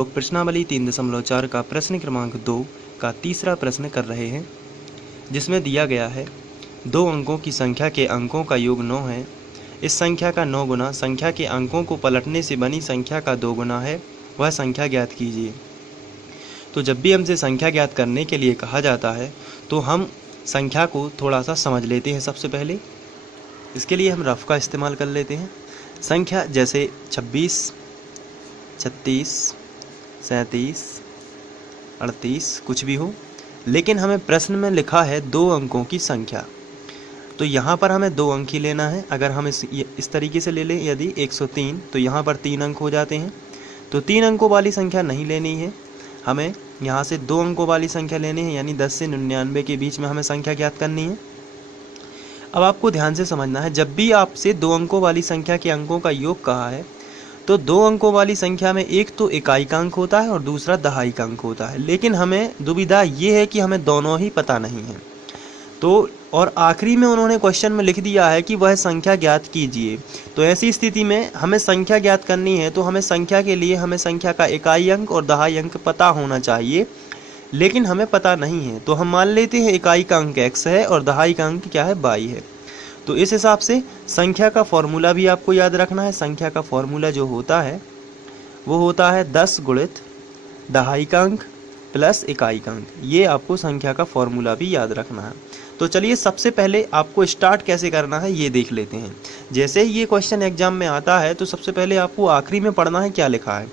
लोग प्रश्नावली 3.4 का प्रश्न क्रमांक 2 का तीसरा प्रश्न कर रहे हैं, जिसमें दिया गया है 2 अंकों की संख्या के अंकों का योग 9 है। इस संख्या का 9 गुना संख्या के अंकों को पलटने से बनी संख्या का 2 गुना है, वह संख्या ज्ञात कीजिए। तो जब भी हमसे संख्या ज्ञात करने के लिए कहा जाता है तो हम संख्या को थोड़ा सा समझ लेते हैं। सबसे पहले इसके लिए हम रफ का इस्तेमाल कर लेते हैं। संख्या जैसे 26, 36, 37, 38 कुछ भी हो, लेकिन हमें प्रश्न में लिखा है 2 अंकों की संख्या, तो यहाँ पर हमें 2 अंक ही लेना है। अगर हम इस तरीके से ले लें, यदि 103 तो यहाँ पर 3 अंक हो जाते हैं। तो 3 अंकों वाली संख्या नहीं लेनी है, हमें यहाँ से 2 अंकों वाली संख्या लेनी है, यानी 10 से 99 के बीच में हमें संख्या ज्ञात करनी है। अब आपको ध्यान से समझना है, जब भी आपसे 2 अंकों वाली संख्या के अंकों का योग कहा है तो 2 अंकों वाली संख्या में एक तो इकाई का अंक होता है और दूसरा दहाई का अंक होता है, लेकिन हमें दुविधा ये है कि हमें दोनों ही पता नहीं है। तो और आखिरी में उन्होंने क्वेश्चन में लिख दिया है कि वह संख्या ज्ञात कीजिए। तो ऐसी स्थिति में हमें संख्या ज्ञात करनी है, तो हमें संख्या के लिए हमें संख्या का इकाई अंक और दहाई अंक पता होना चाहिए, लेकिन हमें पता नहीं है। तो हम मान लेते हैं इकाई का अंक x है और दहाई का अंक क्या है, y है। तो इस हिसाब से संख्या का फॉर्मूला भी आपको याद रखना है। संख्या का फॉर्मूला जो होता है वो होता है 10 गुणित दहाई का अंक प्लस इकाई का अंक। ये आपको संख्या का फॉर्मूला भी याद रखना है। तो चलिए सबसे पहले आपको स्टार्ट कैसे करना है ये देख लेते हैं। जैसे ही ये क्वेश्चन एग्जाम में आता है तो सबसे पहले आपको आखिरी में पढ़ना है क्या लिखा है।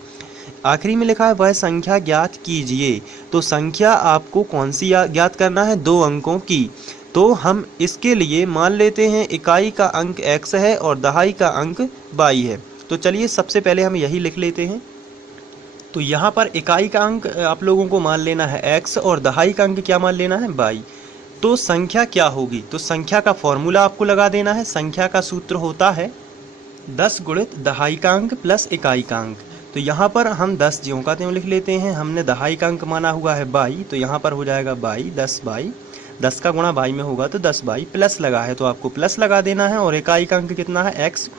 आखिरी में लिखा है वह संख्या ज्ञात कीजिए। तो संख्या आपको कौन सी ज्ञात करना है, 2 अंकों की। तो हम इसके लिए मान लेते हैं इकाई का अंक x है और दहाई का अंक y है। तो चलिए सबसे पहले हम यही लिख लेते हैं। तो यहाँ पर इकाई का अंक आप लोगों को मान लेना है x और दहाई का अंक क्या मान लेना है, y। तो संख्या क्या होगी, तो संख्या का फॉर्मूला आपको लगा देना है। संख्या का सूत्र होता है 10 गुणित दहाई का अंक प्लस इकाई का अंक। तो यहाँ पर हम 10 ज्यों का त्यों लिख लेते हैं। हमने दहाई का अंक माना हुआ है y, तो यहाँ पर हो जाएगा y, 10 y, 10 का गुणा y में होगा तो 10 y, प्लस लगा है तो आपको प्लस लगा देना है। और इकाई का अंक कितना है, x,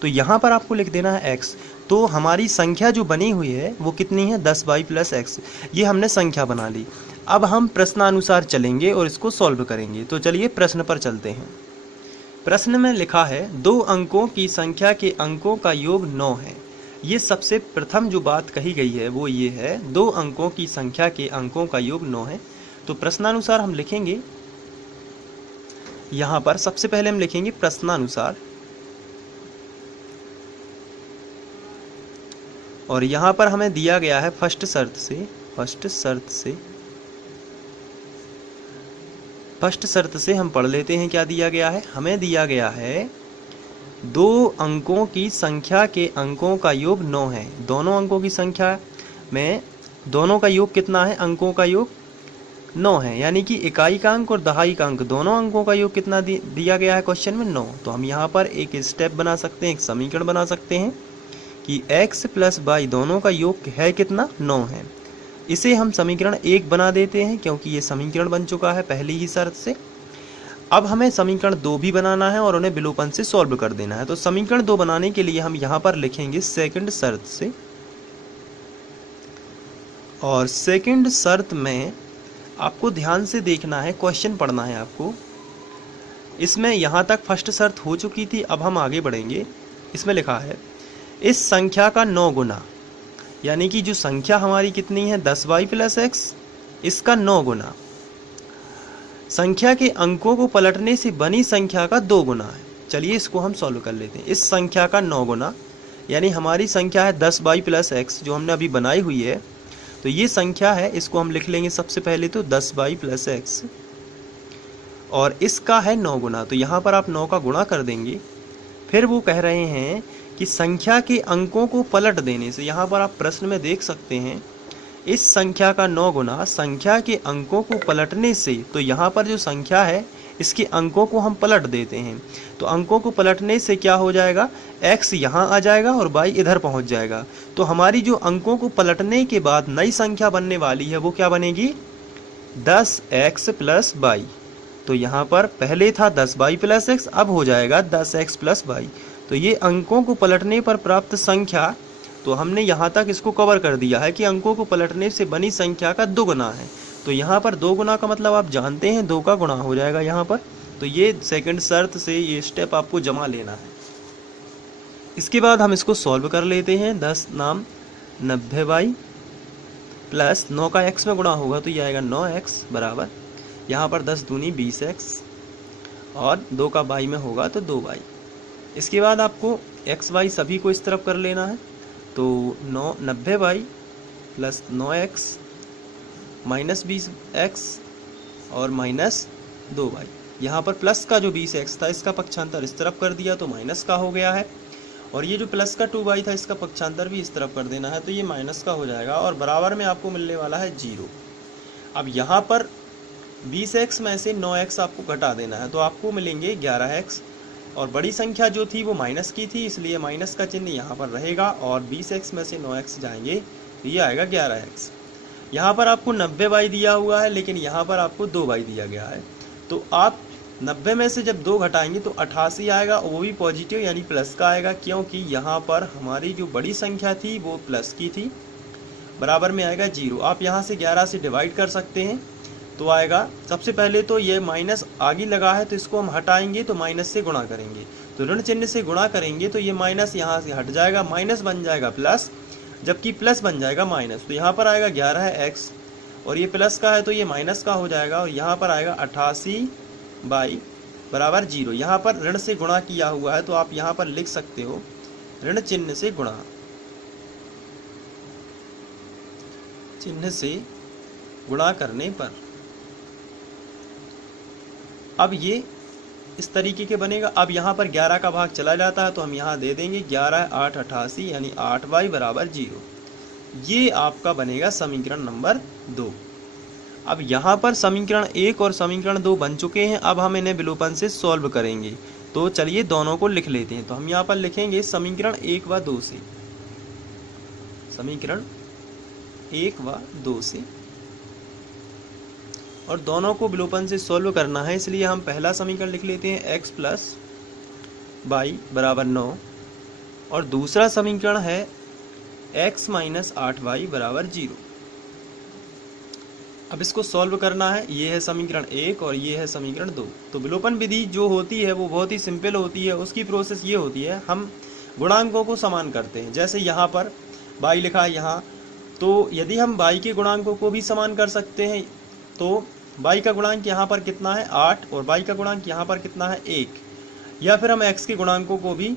तो यहाँ पर आपको लिख देना है x। तो हमारी संख्या जो बनी हुई है वो कितनी है, 10y प्लस x। ये हमने संख्या बना ली। अब हम प्रश्नानुसार चलेंगे और इसको सॉल्व करेंगे। तो चलिए प्रश्न पर चलते हैं। प्रश्न में लिखा है 2 अंकों की संख्या के अंकों का योग 9 है। ये सबसे प्रथम जो बात कही गई है वो ये है 2 अंकों की संख्या के अंकों का योग 9 है। तो प्रश्नानुसार हम लिखेंगे, यहाँ पर सबसे पहले हम लिखेंगे प्रश्नानुसार, और यहाँ पर हमें दिया गया है फर्स्ट शर्त से हम पढ़ लेते हैं क्या दिया गया है। हमें दिया गया है 2 अंकों की संख्या के अंकों का योग 9 है। दोनों अंकों की संख्या में दोनों का योग कितना है, अंकों का योग 9 है, यानी कि इकाई का अंक और दहाई का अंक दोनों अंकों का योग कितना दिया गया है क्वेश्चन में, 9। तो हम यहाँ पर एक स्टेप बना सकते हैं, एक समीकरण बना सकते हैं कि x प्लस y दोनों का योग है कितना, 9 है। इसे हम समीकरण 1 बना देते हैं क्योंकि ये समीकरण बन चुका है पहली ही शर्त से। अब हमें समीकरण 2 भी बनाना है और उन्हें विलोपन से सॉल्व कर देना है। तो समीकरण 2 बनाने के लिए हम यहाँ पर लिखेंगे सेकंड शर्त से, और सेकंड शर्त में आपको ध्यान से देखना है, क्वेश्चन पढ़ना है आपको। इसमें यहाँ तक फर्स्ट शर्त हो चुकी थी, अब हम आगे बढ़ेंगे। इसमें लिखा है इस संख्या का 9 गुना, यानी कि जो संख्या हमारी कितनी है 10y प्लस x, इसका 9 गुना संख्या के अंकों को पलटने से बनी संख्या का 2 गुना है। चलिए इसको हम सॉल्व कर लेते हैं। इस संख्या का 9 गुना, यानी हमारी संख्या है 10y प्लस x जो हमने अभी बनाई हुई है। तो ये संख्या है, इसको हम लिख लेंगे सबसे पहले तो 10y प्लस x, और इसका है 9 गुना। तो यहाँ पर आप 9 का गुणा कर देंगे। फिर वो कह रहे हैं कि संख्या के अंकों को पलट देने से, यहाँ पर आप प्रश्न में देख सकते हैं इस संख्या का 9 गुना संख्या के अंकों को पलटने से, तो यहाँ पर जो संख्या है इसके अंकों को हम पलट देते हैं। तो अंकों को पलटने से क्या हो जाएगा, x यहाँ आ जाएगा और y इधर पहुँच जाएगा। तो हमारी जो अंकों को पलटने के बाद नई संख्या बनने वाली है वो क्या बनेगी, 10x प्लस y। तो यहाँ पर पहले था 10y प्लस x, अब हो जाएगा 10x प्लस y। तो ये अंकों को पलटने पर प्राप्त संख्या तो हमने यहाँ तक इसको कवर कर दिया है कि अंकों को पलटने से बनी संख्या का 2 गुना है। तो यहाँ पर 2 गुना का मतलब आप जानते हैं 2 का गुना हो जाएगा यहाँ पर। तो ये सेकंड शर्त से ये स्टेप आपको जमा लेना है। इसके बाद हम इसको सॉल्व कर लेते हैं। 10 नाम 90y प्लस 9 का x में गुणा होगा तो ये आएगा 9x बराबर, यहाँ पर 10 दूनी 20x और 2 का y में होगा तो 2y। इसके बाद आपको x y सभी को इस तरफ कर लेना है। तो 90y plus 9x minus 20x और माइनस 2y। यहाँ पर प्लस का जो 20x था इसका पक्षांतर इस तरफ कर दिया तो माइनस का हो गया है, और ये जो प्लस का 2y था इसका पक्षांतर भी इस तरफ कर देना है तो ये माइनस का हो जाएगा, और बराबर में आपको मिलने वाला है 0। अब यहाँ पर 20x में से 9x आपको घटा देना है तो आपको मिलेंगे 11x, और बड़ी संख्या जो थी वो माइनस की थी इसलिए माइनस का चिन्ह यहाँ पर रहेगा, और 20x में से 9x जाएंगे तो ये आएगा 11x। यहाँ पर आपको 90y दिया हुआ है लेकिन यहाँ पर आपको 2y दिया गया है, तो आप 90 में से जब 2 घटाएंगे तो 88 आएगा, और वो भी पॉजिटिव यानी प्लस का आएगा, क्योंकि यहाँ पर हमारी जो बड़ी संख्या थी वो प्लस की थी। बराबर में आएगा 0। आप यहाँ से 11 से डिवाइड कर सकते हैं तो आएगा, सबसे पहले तो ये माइनस आगे लगा है तो इसको हम हटाएंगे तो माइनस से गुणा करेंगे, तो ऋण चिन्ह से गुणा करेंगे तो ये माइनस यहाँ से हट जाएगा, माइनस बन जाएगा प्लस, जबकि प्लस बन जाएगा माइनस। तो यहाँ पर आएगा 11x और ये प्लस का है तो ये माइनस का हो जाएगा, और यहाँ पर आएगा 88y बराबर 0। यहाँ पर ऋण से गुणा किया हुआ है तो आप यहाँ पर लिख सकते हो ऋण चिन्ह से गुणा, चिन्ह से गुणा करने पर। अब ये इस तरीके के बनेगा। अब यहाँ पर 11 का भाग चला जाता है तो हम यहाँ दे देंगे 11 8 88 यानी 8y बराबर 0। ये आपका बनेगा समीकरण नंबर 2। अब यहाँ पर समीकरण 1 और समीकरण 2 बन चुके हैं, अब हम इन्हें विलोपन से सॉल्व करेंगे। तो चलिए दोनों को लिख लेते हैं। तो हम यहाँ पर लिखेंगे समीकरण 1 व 2 से, समीकरण 1 व 2 से, और दोनों को विलोपन से सॉल्व करना है इसलिए हम पहला समीकरण लिख लेते हैं x प्लस y बराबर 9, और दूसरा समीकरण है x माइनस 8y बराबर 0। अब इसको सॉल्व करना है। ये है समीकरण 1 और ये है समीकरण 2। तो विलोपन विधि जो होती है वो बहुत ही सिंपल होती है। उसकी प्रोसेस ये होती है, हम गुणांकों को समान करते हैं। जैसे यहाँ पर y लिखा है यहाँ, तो यदि हम y के गुणांकों को भी समान कर सकते हैं तो y का गुणांक यहाँ पर कितना है 8 और y का गुणांक यहाँ पर कितना है 1, या फिर हम x के गुणांकों को भी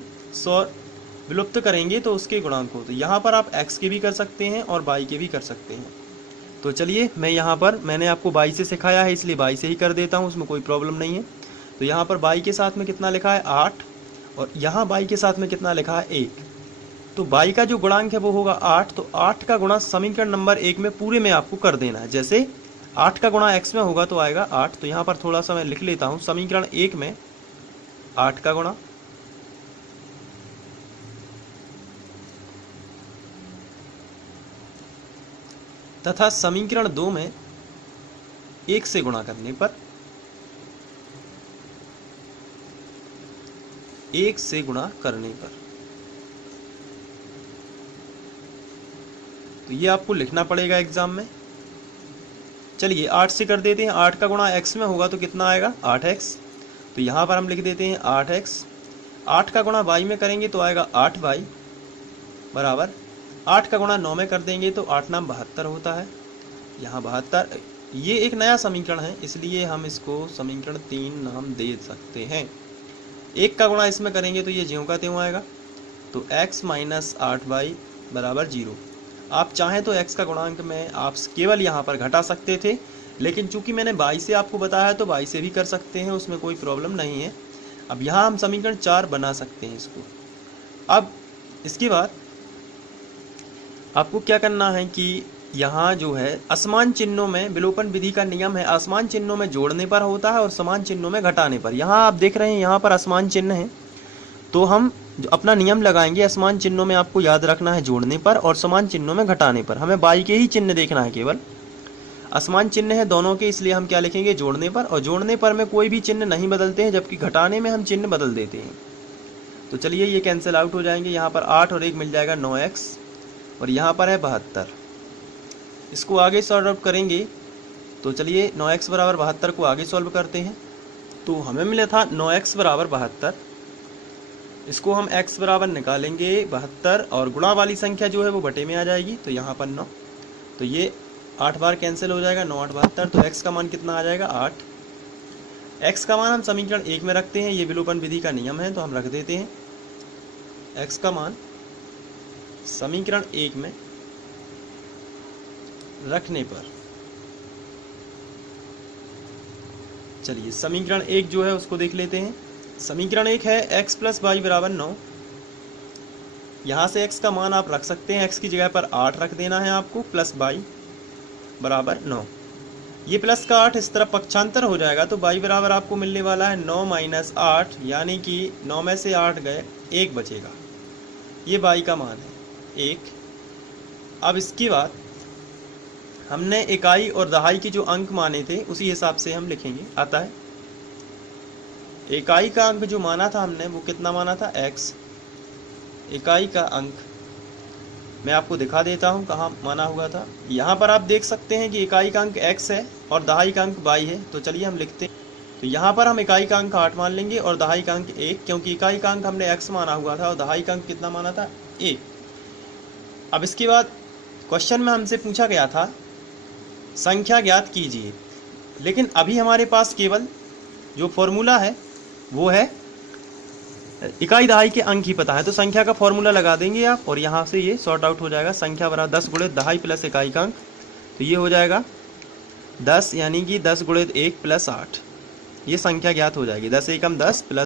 विलुप्त करेंगे तो उसके गुणांक हो। तो यहाँ पर आप x के भी कर सकते हैं और y के भी कर सकते हैं। तो चलिए मैं यहाँ पर, मैंने आपको y से सिखाया है इसलिए y से ही कर देता हूँ, उसमें कोई प्रॉब्लम नहीं है। तो यहाँ पर y के साथ में कितना लिखा है 8 और यहाँ y के साथ में कितना लिखा है 1। तो y का जो गुणांक है वो होगा 8, तो 8 का गुणा समीकरण नंबर 1 में पूरे में आपको कर देना है। जैसे 8 का गुणा x में होगा तो आएगा 8। तो यहाँ पर थोड़ा सा मैं लिख लेता हूँ, समीकरण 1 में 8 का गुणा तथा समीकरण 2 में 1 से गुणा करने पर, 1 से गुणा करने पर। तो ये आपको लिखना पड़ेगा एग्जाम में। चलिए 8 से कर देते हैं। 8 का गुणा x में होगा तो कितना आएगा 8x। तो यहाँ पर हम लिख देते हैं 8x। 8 का गुणा y में करेंगे तो आएगा 8y बराबर, 8 का गुणा 9 में कर देंगे तो 8 नाम 72 होता है, यहाँ 72। ये एक नया समीकरण है इसलिए हम इसको समीकरण 3 नाम दे सकते हैं। 1 का गुणा इसमें करेंगे तो ये ज्यों का त्यों आएगा। तो x माइनस 8y बराबर 0। आप चाहें तो x का गुणांक में आप केवल यहाँ पर घटा सकते थे, लेकिन चूंकि मैंने y से आपको बताया तो y से भी कर सकते हैं, उसमें कोई प्रॉब्लम नहीं है। अब यहाँ हम समीकरण 4 बना सकते हैं इसको। अब इसके बाद आपको क्या करना है कि यहाँ जो है असमान चिन्हों में विलोपन विधि का नियम है, असमान चिन्हों में जोड़ने पर होता है और समान चिन्हों में घटाने पर। यहाँ आप देख रहे हैं यहाँ पर असमान चिन्ह है, तो हम जो अपना नियम लगाएंगे असमान चिन्हों में आपको याद रखना है जोड़ने पर, और समान चिन्हों में घटाने पर। हमें y के ही चिन्ह देखना है, केवल असमान चिन्ह है दोनों के, इसलिए हम क्या लिखेंगे जोड़ने पर। और जोड़ने पर में कोई भी चिन्ह नहीं बदलते हैं, जबकि घटाने में हम चिन्ह बदल देते हैं। तो चलिए ये कैंसिल आउट हो जाएंगे। यहाँ पर 8 और 1 मिल जाएगा 9x और यहाँ पर है 72। इसको आगे सॉल्व आउट करेंगे तो चलिए 9x बराबर 72 को आगे सॉल्व करते हैं। तो हमें मिला था 9x बराबर 72। इसको हम x बराबर निकालेंगे 72 और गुणा वाली संख्या जो है वो बटे में आ जाएगी, तो यहाँ पर 9, तो ये 8 बार कैंसिल हो जाएगा, 9 8 72। तो x का मान कितना आ जाएगा 8। x का मान हम समीकरण 1 में रखते हैं, ये विलोपन विधि का नियम है तो हम रख देते हैं। x का मान समीकरण 1 में रखने पर चलिए समीकरण 1 जो है उसको देख लेते हैं। समीकरण 1 है x प्लस वाई बराबर 9। यहाँ से x का मान आप रख सकते हैं, x की जगह पर 8 रख देना है आपको, प्लस वाई बराबर 9। ये प्लस का 8 इस तरफ पक्षांतर हो जाएगा तो y बराबर आपको मिलने वाला है 9 माइनस 8, यानी कि 9 में से 8 गए, 1 बचेगा। ये y का मान है 1। अब इसके बाद हमने इकाई और दहाई के जो अंक माने थे उसी हिसाब से हम लिखेंगे। आता है इकाई का अंक जो माना था हमने वो कितना माना था x। इकाई का अंक मैं आपको दिखा देता हूँ कहाँ माना हुआ था। यहाँ पर आप देख सकते हैं कि इकाई का अंक x है और दहाई का अंक y है, तो चलिए हम लिखते हैं। तो यहाँ पर हम इकाई का अंक 8 मान लेंगे और दहाई का अंक 1, क्योंकि इकाई का अंक हमने x माना हुआ था और दहाई का अंक कितना माना था 1। अब इसके बाद क्वेश्चन में हमसे पूछा गया था संख्या ज्ञात कीजिए, लेकिन अभी हमारे पास केवल जो फॉर्मूला है वो है इकाई दहाई के अंक ही पता है, तो संख्या का फॉर्मूला लगा देंगे आप और यहाँ से ये सॉर्ट आउट हो जाएगा। संख्या बराबर 10 गुणित दहाई प्लस इकाई का अंक, तो ये हो जाएगा 10, यानी कि 10 गुणित 1 प्लस 8, ये संख्या ज्ञात हो जाएगी। 10 एकम 10 प्लस